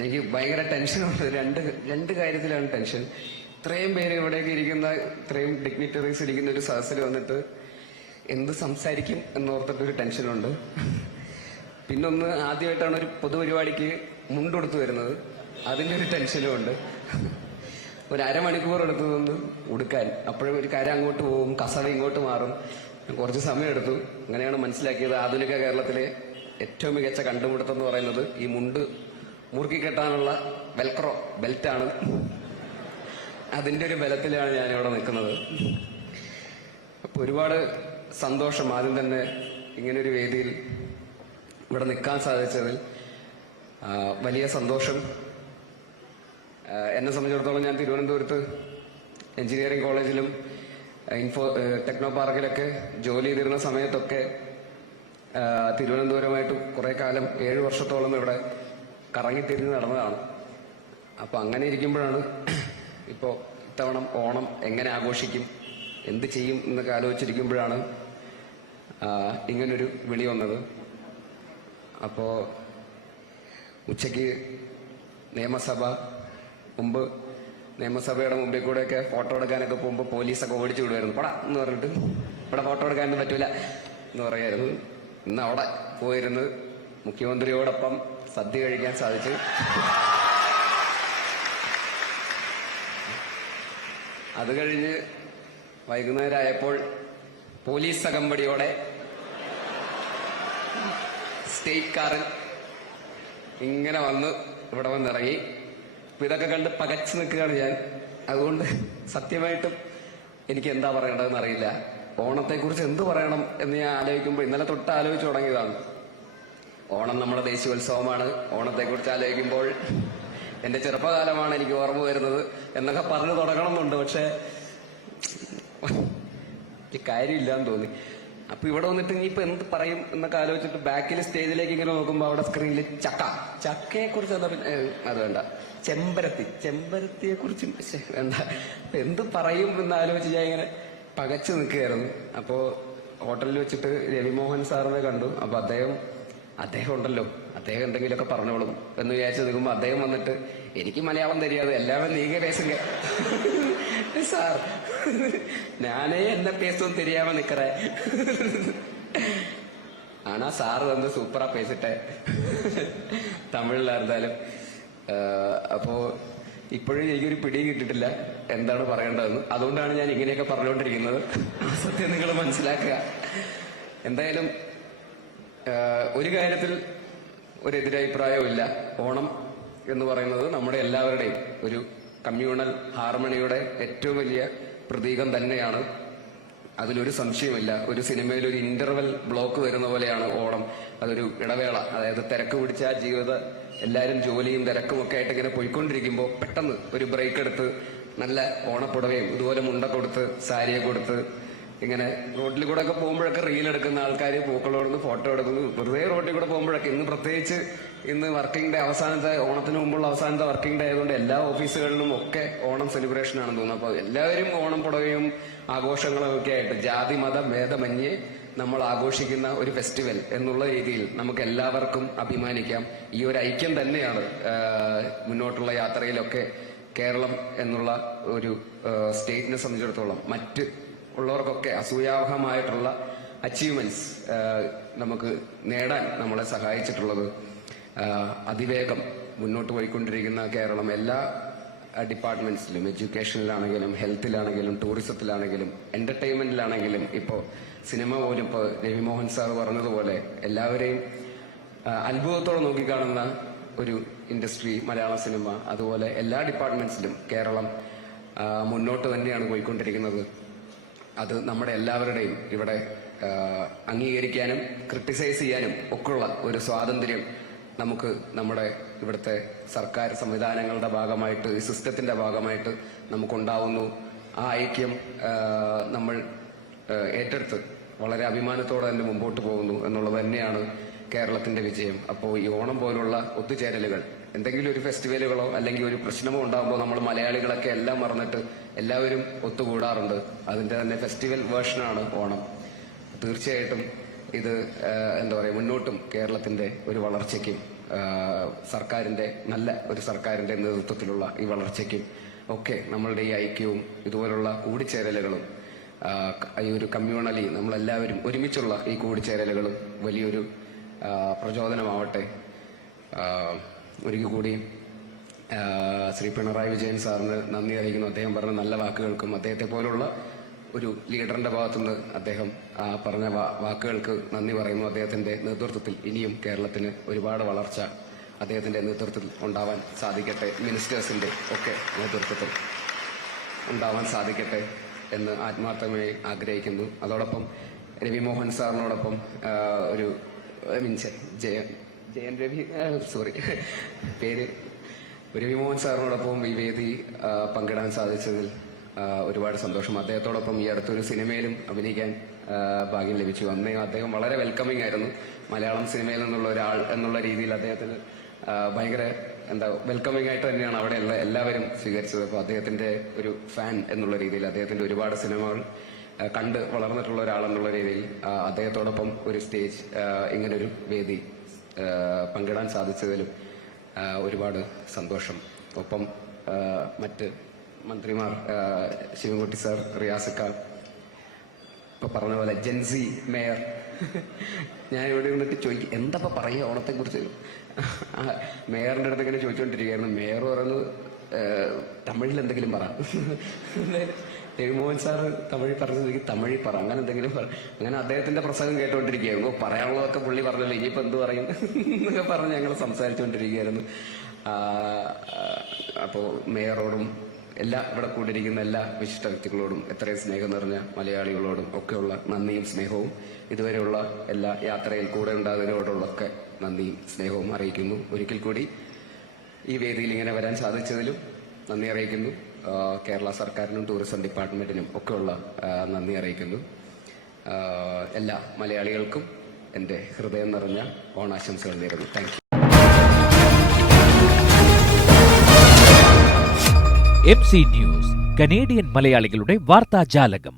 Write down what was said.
എനിക്ക് ഭയങ്കര ടെൻഷനുണ്ട്. രണ്ട് കാര്യത്തിലാണ് ടെൻഷൻ. ഇത്രയും പേര് ഇവിടേക്ക് ഇരിക്കുന്ന, ഇത്രയും ഡിഗ്നിറ്ററീസ് ഇരിക്കുന്ന ഒരു സദസ്സിൽ വന്നിട്ട് എന്ത് സംസാരിക്കും എന്നോർത്തിട്ടൊരു ടെൻഷനുണ്ട്. പിന്നൊന്ന്, ആദ്യമായിട്ടാണ് ഒരു പൊതുപരിപാടിക്ക് മുണ്ടെടുത്ത് വരുന്നത്, അതിൻ്റെ ഒരു ടെൻഷനും ഉണ്ട്. ഒരു അരമണിക്കൂർ എടുത്തു നിന്ന് ഉടുക്കാൻ, അപ്പോഴും ഒരു കര അങ്ങോട്ട് പോകും, കസവ ഇങ്ങോട്ട് മാറും. കുറച്ച് സമയമെടുത്തു. അങ്ങനെയാണ് മനസ്സിലാക്കിയത് ആധുനിക കേരളത്തിലെ ഏറ്റവും മികച്ച കണ്ടുപിടുത്തം എന്ന് പറയുന്നത് ഈ മുണ്ട് മുറുക്കി കെട്ടാനുള്ള വെൽക്രോ ബെൽറ്റാണ്. അതിന്റെ ഒരു ബലത്തിലാണ് ഞാനിവിടെ നിൽക്കുന്നത്. അപ്പൊ ഒരുപാട് സന്തോഷം. ആദ്യം തന്നെ ഇങ്ങനൊരു വേദിയിൽ ഇവിടെ നിൽക്കാൻ സാധിച്ചതിൽ വലിയ സന്തോഷം. എന്നെ സംബന്ധിച്ചിടത്തോളം ഞാൻ തിരുവനന്തപുരത്ത് എഞ്ചിനീയറിംഗ് കോളേജിലും ടെക്നോ പാർക്കിലൊക്കെ ജോലി ചെയ്തിരുന്ന സമയത്തൊക്കെ തിരുവനന്തപുരമായിട്ട് കുറെ കാലം 7 വർഷത്തോളം ഇവിടെ കറങ്ങിത്തിരിഞ്ഞ് നടന്നതാണ്. അപ്പൊ അങ്ങനെ ഇരിക്കുമ്പോഴാണ് ഇപ്പോൾ ഇത്തവണ ഓണം എങ്ങനെ ആഘോഷിക്കും, എന്ത് ചെയ്യും എന്നൊക്കെ ആലോചിച്ചിരിക്കുമ്പോഴാണ് ഇങ്ങനൊരു വിളി വന്നത്. അപ്പോ ഉച്ചയ്ക്ക് നിയമസഭയുടെ മുമ്പിൽ കൂടെയൊക്കെ ഫോട്ടോ എടുക്കാനൊക്കെ പോകുമ്പോൾ പോലീസൊക്കെ ഓടിച്ചു വിടുമായിരുന്നു. പടാ എന്ന് പറഞ്ഞിട്ട്, ഇവിടെ ഫോട്ടോ എടുക്കാനൊന്നും പറ്റൂല എന്ന് പറയായിരുന്നു. ഇന്ന് അവിടെ പോയിരുന്ന് മുഖ്യമന്ത്രിയോടൊപ്പം സദ്യ കഴിക്കാൻ സാധിച്ചു. അത് കഴിഞ്ഞ് വൈകുന്നേരം ആയപ്പോൾ പോലീസ് അകമ്പടിയോടെ സ്റ്റേറ്റ് കാറിൽ ഇങ്ങനെ വന്ന് ഇവിടെ വന്നിറങ്ങി. അപ്പൊ ഇതൊക്കെ കണ്ട് പകച്ചു നിൽക്കുകയാണ് ഞാൻ. അതുകൊണ്ട് സത്യമായിട്ടും എനിക്ക് എന്താ പറയേണ്ടതെന്ന് അറിയില്ല. ഓണത്തെക്കുറിച്ച് എന്ത് പറയണം എന്ന് ഞാൻ ആലോചിക്കുമ്പോൾ ഇന്നലെ തൊട്ട് ആലോചിച്ചു തുടങ്ങിയതാണ്. ഓണം നമ്മുടെ ദേശീയോത്സവമാണ്. ഓണത്തെക്കുറിച്ച് ആലോചിക്കുമ്പോൾ എന്റെ ചെറുപ്പകാലമാണ് എനിക്ക് ഓർമ്മ വരുന്നത് എന്നൊക്കെ പറഞ്ഞു തുടങ്ങണമെന്നുണ്ട്. പക്ഷെ കാര്യമില്ലാന്ന് തോന്നി. അപ്പൊ ഇവിടെ വന്നിട്ട് ഇനിയിപ്പോ എന്ത് പറയും എന്നൊക്കെ ആലോചിച്ചിട്ട് ബാക്കിൽ സ്റ്റേജിലേക്ക് ഇങ്ങനെ നോക്കുമ്പോ അവിടെ സ്ക്രീനിൽ ചക്കയെ കുറിച്ച് അത് വേണ്ട, ചെമ്പരത്തിയെ കുറിച്ച് വേണ്ട, എന്ത് പറയും എന്ന് ആലോചിച്ച് ഞാൻ ഇങ്ങനെ പകച്ചു നിൽക്കുകയായിരുന്നു. അപ്പോ ഹോട്ടലിൽ വെച്ചിട്ട് രവിമോഹൻ സാറിനെ കണ്ടു. അപ്പൊ അദ്ദേഹം ഉണ്ടല്ലോ, അദ്ദേഹം എന്തെങ്കിലുമൊക്കെ പറഞ്ഞോളും എന്ന് വിചാരിച്ചു നിൽക്കുമ്പോ അദ്ദേഹം വന്നിട്ട്, എനിക്ക് മലയാളം தெரியாது, എല്ലാവേ നീങ്ങ പേസുക സാർ, ഞാനേ എന്നെ പേസും தெரியாம നിക്കറേ. ആണാ സാറ് വന്ന് സൂപ്പറാ പേസിട്ടെ, തമിഴിലായിരുന്നാലും. അപ്പോ ഇപ്പോഴും എനിക്കൊരു പിടി കിട്ടിയിട്ടില്ല എന്താണ് പറയേണ്ടതെന്ന്. അതുകൊണ്ടാണ് ഞാൻ ഇങ്ങനെയൊക്കെ പറഞ്ഞുകൊണ്ടിരിക്കുന്നത്. സത്യം നിങ്ങൾ മനസ്സിലാക്കുക. എന്തായാലും ഒരു കാര്യത്തിൽ ഒരു എതിരഭിപ്രായവും ഇല്ല. ഓണം എന്ന് പറയുന്നത് നമ്മുടെ എല്ലാവരുടെയും ഒരു കമ്മ്യൂണൽ ഹാർമണിയുടെ ഏറ്റവും വലിയ പ്രതീകം തന്നെയാണ്. അതിലൊരു സംശയമില്ല. ഒരു സിനിമയിൽ ഒരു ഇന്റർവെൽ ബ്ലോക്ക് വരുന്ന പോലെയാണ് ഓണം. അതൊരു ഇടവേള, അതായത് തിരക്ക് പിടിച്ച ആ എല്ലാവരും ജോലിയും തിരക്കും ഒക്കെ ആയിട്ട് ഇങ്ങനെ പോയിക്കൊണ്ടിരിക്കുമ്പോൾ പെട്ടെന്ന് ഒരു ബ്രേക്ക് എടുത്ത് നല്ല ഓണപ്പുടവയും ഇതുപോലെ മുണ്ട കൊടുത്ത് സാരിയെ കൊടുത്ത് ഇങ്ങനെ റോഡിൽ കൂടെ ഒക്കെ പോകുമ്പോഴൊക്കെ റീലെടുക്കുന്ന ആൾക്കാർ പൂക്കളോടുന്ന് ഫോട്ടോ എടുക്കുന്നു. വെറുതെ റോഡിൽ കൂടെ പോകുമ്പോഴൊക്കെ, ഇന്ന് പ്രത്യേകിച്ച് ഇന്ന് വർക്കിംഗ് ഡേ, അവസാനത്തെ ഓണത്തിന് മുമ്പുള്ള അവസാനത്തെ വർക്കിംഗ് ഡേ ആയതുകൊണ്ട് എല്ലാ ഓഫീസുകളിലും ഒക്കെ ഓണം സെലിബ്രേഷൻ ആണെന്ന് തോന്നുന്നു. അപ്പൊ എല്ലാവരും ഓണം പുടവയും ആഘോഷങ്ങളും ഒക്കെ ആയിട്ട് ജാതി മത ഭേദമന്യേ നമ്മൾ ആഘോഷിക്കുന്ന ഒരു ഫെസ്റ്റിവൽ എന്നുള്ള രീതിയിൽ നമുക്ക് എല്ലാവർക്കും അഭിമാനിക്കാം. ഈ ഒരു ഐക്യം തന്നെയാണ് മുന്നോട്ടുള്ള യാത്രയിലൊക്കെ കേരളം എന്നുള്ള ഒരു സ്റ്റേറ്റിനെ സംബന്ധിച്ചിടത്തോളം മറ്റ് ഉള്ളവർക്കൊക്കെ അസൂയാവഹമായിട്ടുള്ള അച്ചീവ്മെന്റ്സ് നമുക്ക് നേടാൻ നമ്മളെ സഹായിച്ചിട്ടുള്ളത്. അതിവേഗം മുന്നോട്ട് പോയിക്കൊണ്ടിരിക്കുന്ന കേരളം എല്ലാ ഡിപ്പാർട്ട്മെന്റ്സിലും, എഡ്യൂക്കേഷനിലാണെങ്കിലും ഹെൽത്തിലാണെങ്കിലും ടൂറിസത്തിലാണെങ്കിലും എന്റർടൈൻമെന്റിലാണെങ്കിലും, ഇപ്പോൾ സിനിമ പോലും ഇപ്പോൾ രവിമോഹൻ സാർ പറഞ്ഞതുപോലെ എല്ലാവരെയും അത്ഭുതത്തോടെ നോക്കിക്കാണുന്ന ഒരു ഇൻഡസ്ട്രി മലയാള സിനിമ. അതുപോലെ എല്ലാ ഡിപ്പാർട്ട്മെന്റ്സിലും കേരളം മുന്നോട്ട് തന്നെയാണ് പോയിക്കൊണ്ടിരിക്കുന്നത്. അത് നമ്മുടെ എല്ലാവരുടെയും ഇവിടെ അംഗീകരിക്കാനും ക്രിട്ടിസൈസ് ചെയ്യാനും ഒക്കെയുള്ള ഒരു സ്വാതന്ത്ര്യം നമുക്ക് നമ്മുടെ ഇവിടുത്തെ സർക്കാർ സംവിധാനങ്ങളുടെ ഭാഗമായിട്ട്, ഈ സിസ്റ്റത്തിന്റെ ഭാഗമായിട്ട് നമുക്കുണ്ടാവുന്നു. ആ ഐക്യം നമ്മൾ ഏറ്റെടുത്ത് വളരെ അഭിമാനത്തോടെ തന്നെ മുമ്പോട്ട് പോകുന്നു എന്നുള്ളത് തന്നെയാണ് കേരളത്തിന്റെ വിജയം. അപ്പോൾ ഈ ഓണം പോലുള്ള ഒത്തുചേരലുകൾ, എന്തെങ്കിലും ഒരു ഫെസ്റ്റിവലുകളോ അല്ലെങ്കിൽ ഒരു പ്രശ്നമോ ഉണ്ടാകുമ്പോൾ നമ്മൾ മലയാളികളൊക്കെ എല്ലാം മറന്നിട്ട് എല്ലാവരും ഒത്തുകൂടാറുണ്ട്. അതിന്റെ തന്നെ ഫെസ്റ്റിവൽ വേർഷനാണ് ഓണം. തീർച്ചയായിട്ടും ഇത് എന്താ പറയുക, മുന്നോട്ടും കേരളത്തിന്റെ ഒരു വളർച്ചയ്ക്കും സർക്കാരിന്റെ നല്ല ഒരു സർക്കാരിന്റെ നേതൃത്വത്തിലുള്ള ഈ വളർച്ചയ്ക്കും ഒക്കെ നമ്മളുടെ ഈ ഐക്യവും ഇതുപോലുള്ള കൂടിച്ചേരലുകളും ഈ ഒരു കമ്മ്യൂണലി നമ്മളെല്ലാവരും ഒരുമിച്ചുള്ള ഈ കൂടിച്ചേരലുകളും വലിയൊരു പ്രചോദനമാവട്ടെ. ഒരിക്കൽ കൂടി ശ്രീ പിണറായി വിജയൻ സാറിന് നന്ദി അറിയിക്കുന്നു. അദ്ദേഹം പറഞ്ഞ നല്ല വാക്കുകൾക്കും അദ്ദേഹത്തെ പോലുള്ള ഒരു ലീഡറിന്റെ ഭാഗത്തുനിന്ന് അദ്ദേഹം പറഞ്ഞ വാക്കുകൾക്ക് നന്ദി പറയുന്നു. അദ്ദേഹത്തിന്റെ നേതൃത്വത്തിൽ ഇനിയും കേരളത്തിന് ഒരുപാട് വളർച്ച അദ്ദേഹത്തിന്റെ നേതൃത്വത്തിൽ ഉണ്ടാവാൻ സാധിക്കട്ടെ, മിനിസ്റ്റേഴ്സിന്റെ ഒക്കെ നേതൃത്വത്തിൽ ഉണ്ടാവാൻ സാധിക്കട്ടെ എന്ന് ആത്മാർത്ഥമായി ആഗ്രഹിക്കുന്നു. അതോടൊപ്പം രവി മോഹൻ സാറിനോടൊപ്പം ഒരു ജയൻ രവി പേര് രവി മോഹൻ സാറിനോടൊപ്പം ഈ വേദി പങ്കിടാൻ സാധിച്ചതിൽ ഒരുപാട് സന്തോഷം. അദ്ദേഹത്തോടൊപ്പം ഈ അടുത്തൊരു സിനിമയിലും അഭിനയിക്കാൻ ഭാഗ്യം ലഭിച്ചു. അന്നേ അദ്ദേഹം വളരെ വെൽക്കമിംഗ് ആയിരുന്നു. മലയാളം സിനിമയിൽ നിന്നുള്ള ഒരാൾ എന്നുള്ള രീതിയിൽ അദ്ദേഹത്തിന് ഭയങ്കര വെൽക്കമിംഗ് ആയിട്ട് തന്നെയാണ് അവിടെ എല്ലാവരും സ്വീകരിച്ചത്. അപ്പോൾ അദ്ദേഹത്തിന്റെ ഒരു ഫാൻ എന്നുള്ള രീതിയിൽ അദ്ദേഹത്തിന്റെ ഒരുപാട് സിനിമകൾ കണ്ട് വളർന്നിട്ടുള്ള ഒരാളെന്നുള്ള രീതിയിൽ അദ്ദേഹത്തോടൊപ്പം ഒരു സ്റ്റേജ് ഇങ്ങനൊരു വേദി പങ്കിടാൻ സാധിച്ചതിലും ഒരുപാട് സന്തോഷം. ഒപ്പം മറ്റ് മന്ത്രിമാർ ശിവൻകുട്ടി സാർ, റിയാസക്ക, ഇപ്പൊ പറഞ്ഞ പോലെ ജെൻസി മേയർ, ഞാൻ ഇവിടെ നിന്നിട്ട് ചോദിക്കും എന്താ പറയുക ഓണത്തെ കുറിച്ച്. മേയറിന്റെ അടുത്ത് ഇങ്ങനെ ചോദിച്ചുകൊണ്ടിരിക്കുകയായിരുന്നു. മേയർ പറയുന്നത് തമിഴിൽ എന്തെങ്കിലും പറ. രവിമോഹൻ സാറ് തമിഴ് പറഞ്ഞത് തമിഴിൽ പറ, അങ്ങനെ എന്തെങ്കിലും പറ. അങ്ങനെ അദ്ദേഹത്തിന്റെ പ്രസംഗം കേട്ടുകൊണ്ടിരിക്കുകയായിരുന്നു. പറയാനുള്ളതൊക്കെ പുള്ളി പറഞ്ഞല്ലോ, ഇനിയിപ്പോ എന്ത് പറയും എന്നൊക്കെ പറഞ്ഞ് ഞങ്ങൾ സംസാരിച്ചുകൊണ്ടിരിക്കുകയായിരുന്നു. അപ്പോ മേയറോടും ഇവിടെ കൂടിയിരിക്കുന്ന എല്ലാ വിശിഷ്ട വ്യക്തികളോടും, എത്രയും സ്നേഹം നിറഞ്ഞ മലയാളികളോടും ഒക്കെയുള്ള നന്ദിയും സ്നേഹവും, ഇതുവരെയുള്ള എല്ലാ യാത്രയിൽ കൂടെ ഉണ്ടാകുന്നതിനോടുള്ളൊക്കെ നന്ദിയും സ്നേഹവും അറിയിക്കുന്നു. ഒരിക്കൽ കൂടി ഈ വേദിയിൽ ഇങ്ങനെ വരാൻ സാധിച്ചതിലും നന്ദി അറിയിക്കുന്നു. കേരള സർക്കാരിനും ടൂറിസം ഡിപ്പാർട്ട്മെന്റിനും ഒക്കെയുള്ള നന്ദി അറിയിക്കുന്നു. എല്ലാ മലയാളികൾക്കും എൻ്റെ ഹൃദയം നിറഞ്ഞ ഓണാശംസകൾ നേരുന്നു. Thank you. MC news, Canadian മലയാളികളുടെ വാർത്താജാലകം.